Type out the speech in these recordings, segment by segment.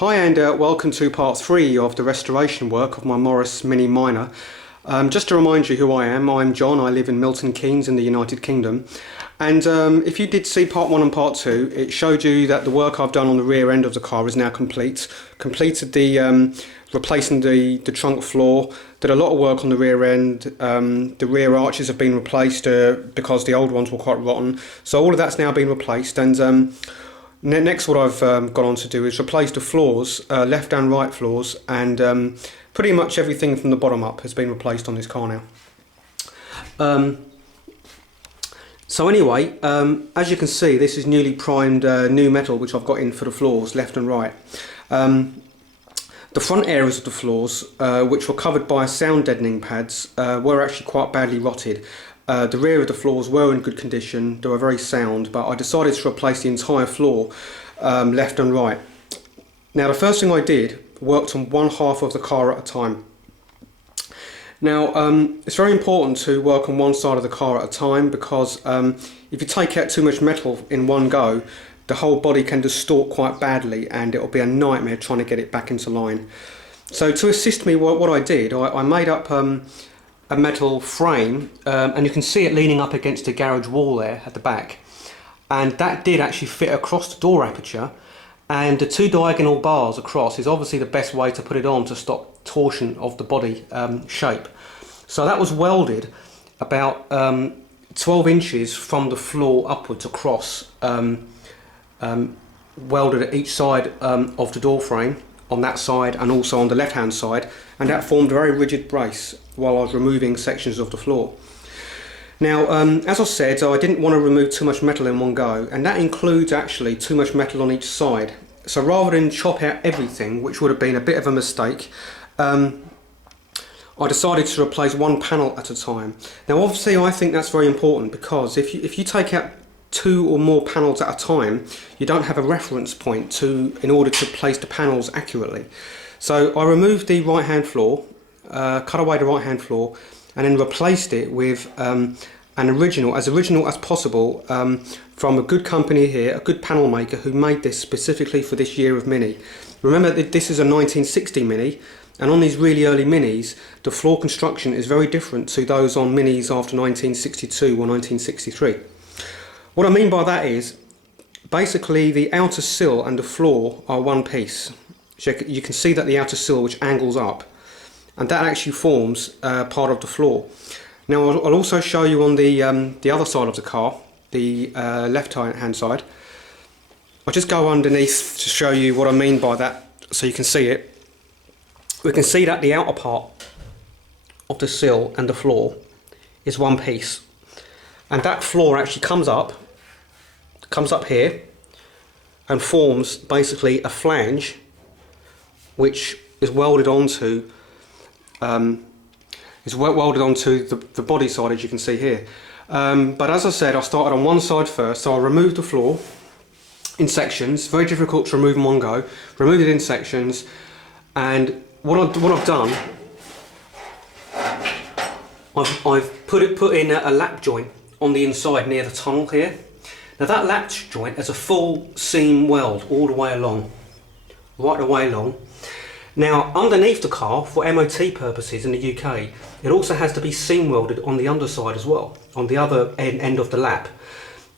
Hi and welcome to part 3 of the restoration work of my Morris Mini Miner. Just to remind you who I am, I'm John, I live in Milton Keynes in the United Kingdom. And if you did see part 1 and part 2, it showed you that the work I've done on the rear end of the car is now complete. Completed the replacing the trunk floor, did a lot of work on the rear end. The rear arches have been replaced because the old ones were quite rotten. So all of that's now been replaced, and next what I've gone on to do is replace the floors, left and right floors, and pretty much everything from the bottom up has been replaced on this car now. So anyway, as you can see, this is newly primed new metal which I've got in for the floors, left and right. The front areas of the floors, which were covered by sound deadening pads, were actually quite badly rotted. The rear of the floors were in good condition, they were very sound, but I decided to replace the entire floor, left and right. Now the first thing I did, worked on one half of the car at a time. Now it's very important to work on one side of the car at a time, because if you take out too much metal in one go, the whole body can distort quite badly and it'll be a nightmare trying to get it back into line. So to assist me, what I did, I made up a metal frame, and you can see it leaning up against the garage wall there at the back, and that did actually fit across the door aperture, and the two diagonal bars across is obviously the best way to put it on to stop torsion of the body shape. So that was welded about 12 inches from the floor upwards across, welded at each side of the door frame, on that side and also on the left hand side, and that formed a very rigid brace while I was removing sections of the floor. Now as I said, I didn't want to remove too much metal in one go, and that includes actually too much metal on each side. So rather than chop out everything, which would have been a bit of a mistake, I decided to replace one panel at a time. Now obviously I think that's very important, because if you take out 2 or more panels at a time, you don't have a reference point in order to place the panels accurately. So I removed the right hand floor, cut away the right hand floor, and then replaced it with as original as possible, from a good company here, a good panel maker who made this specifically for this year of Mini. Remember that this is a 1960 Mini, and on these really early Minis the floor construction is very different to those on Minis after 1962 or 1963. What I mean by that is, basically the outer sill and the floor are one piece. So you can see that the outer sill which angles up, and that actually forms part of the floor. Now I'll also show you on the other side of the car, the left hand side. I'll just go underneath to show you what I mean by that, so you can see it. We can see that the outer part of the sill and the floor is one piece, and that floor actually comes up here and forms basically a flange which is welded onto the body side, as you can see here. But as I said, I started on one side first, so I removed the floor in sections. Very difficult to remove in one go. Removed it in sections, and what I've done, I've put in a lap joint on the inside near the tunnel here. Now that latch joint has a full seam weld all the way along, right the way along. Now underneath the car, for MOT purposes in the UK, it also has to be seam welded on the underside as well, on the other end of the lap.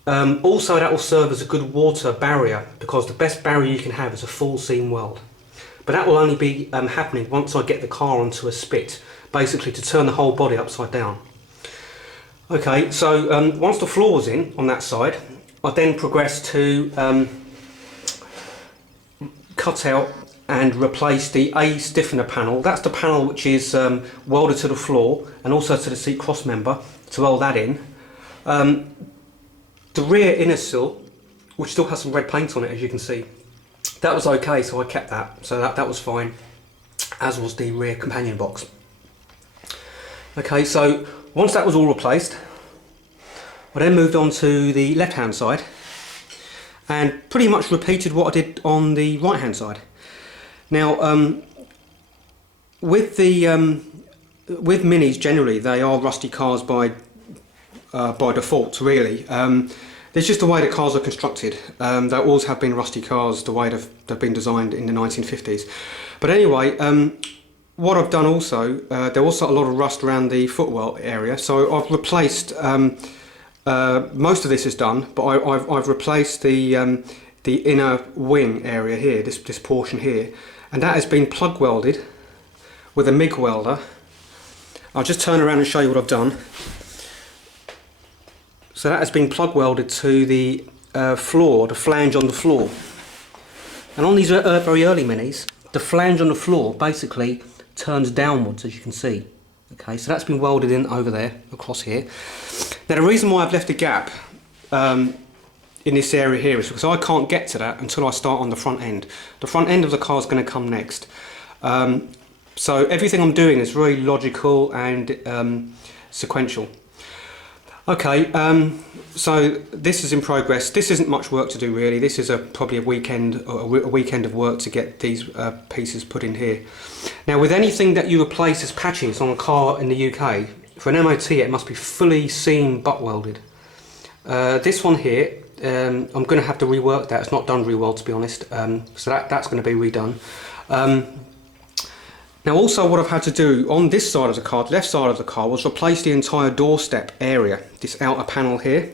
Also that will serve as a good water barrier, because the best barrier you can have is a full seam weld. But that will only be happening once I get the car onto a spit, basically to turn the whole body upside down. Okay, so once the floor was in on that side, I then progressed to cut out and replace the A stiffener panel. That's the panel which is welded to the floor and also to the seat cross member, to weld that in. The rear inner sill, which still has some red paint on it, as you can see, that was okay, so I kept that, so that was fine, as was the rear companion box. Okay, so once that was all replaced, I then moved on to the left hand side and pretty much repeated what I did on the right hand side. Now with Minis generally, they are rusty cars by default really. It's just the way the cars are constructed. They always have been rusty cars, the way they've been designed in the 1950s. But anyway, what I've done also, there was also a lot of rust around the footwell area, so I've replaced, most of this is done, but I've replaced the inner wing area here, this portion here, and that has been plug welded with a MIG welder. I'll just turn around and show you what I've done. So that has been plug welded to the floor, the flange on the floor. And on these very early Minis, the flange on the floor basically turns downwards, as you can see. Okay, so that's been welded in over there, across here. Now the reason why I've left a gap in this area here is because I can't get to that until I start on the front end. The front end of the car is going to come next. So everything I'm doing is very logical and sequential. Okay, so this is in progress. This isn't much work to do really. This is probably a weekend of work to get these pieces put in here. Now with anything that you replace as patches on a car in the UK, for an MOT it must be fully seam butt welded. This one here, I'm going to have to rework that. It's not done very well, to be honest, so that's going to be redone. Now also what I've had to do on this side of the car, the left side of the car, was replace the entire doorstep area, this outer panel here.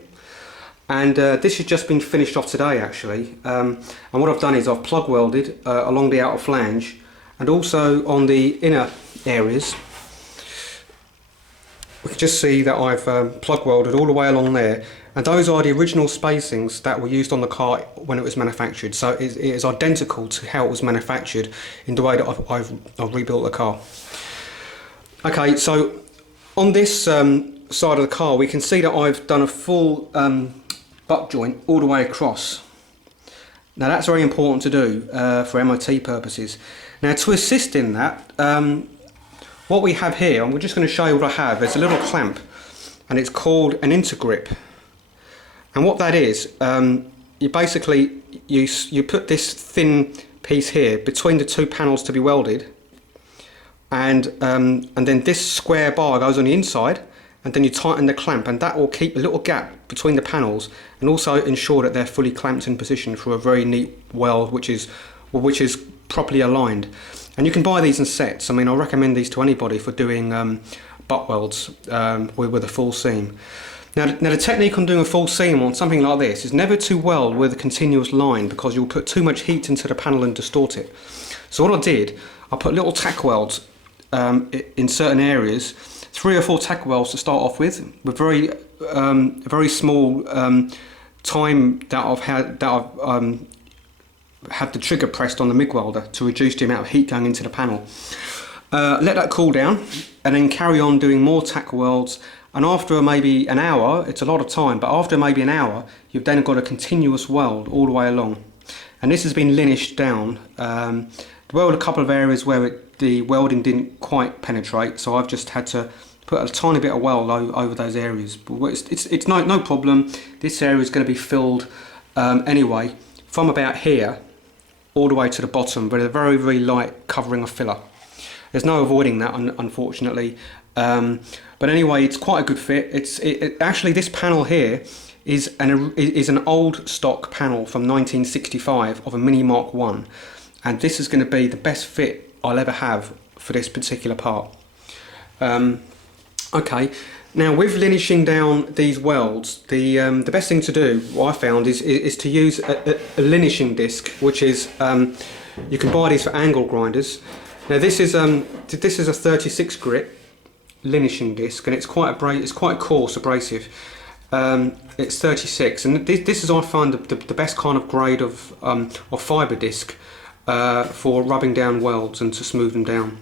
And this has just been finished off today actually. And what I've done is I've plug welded along the outer flange and also on the inner areas. We can just see that I've plug welded all the way along there, and those are the original spacings that were used on the car when it was manufactured. So it is identical to how it was manufactured in the way that I've rebuilt the car. Okay, so on this side of the car we can see that I've done a full butt joint all the way across. Now that's very important to do for MOT purposes. Now to assist in that, what we have here, and we're just going to show you what I have, is a little clamp, and it's called an intergrip. And what that is, you basically you put this thin piece here between the two panels to be welded, and then this square bar goes on the inside, and then you tighten the clamp, and that will keep a little gap between the panels and also ensure that they're fully clamped in position for a very neat weld which is properly aligned. And you can buy these in sets. I mean, I recommend these to anybody for doing butt welds with a full seam. Now the technique on doing a full seam on something like this is never to weld with a continuous line, because you'll put too much heat into the panel and distort it. So what I did, I put little tack welds in certain areas, 3 or 4 tack welds to start off with very small time that I've had the trigger pressed on the MIG welder to reduce the amount of heat going into the panel. Let that cool down and then carry on doing more tack welds, and after maybe an hour, it's a lot of time, but after maybe an hour you've then got a continuous weld all the way along. And this has been linished down. There were a couple of areas where the welding didn't quite penetrate, so I've just had to put a tiny bit of weld over those areas. But it's no problem. This area is going to be filled anyway from about here all the way to the bottom, but a very, very light covering of filler. There's no avoiding that, unfortunately. But anyway, it's quite a good fit. Actually, this panel here is an old stock panel from 1965 of a Mini Mark 1, and this is going to be the best fit I'll ever have for this particular part. Okay, now with linishing down these welds, the best thing to do, what I found, is to use a linishing disc, which is you can buy these for angle grinders. Now this is a 36 grit linishing disc, and it's quite coarse abrasive. It's 36, and this is, I find, the best kind of grade of fibre disc for rubbing down welds and to smooth them down.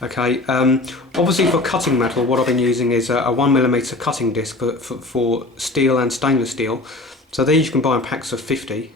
Okay, obviously for cutting metal, what I've been using is a 1mm cutting disc for steel and stainless steel. So these you can buy in packs of 50.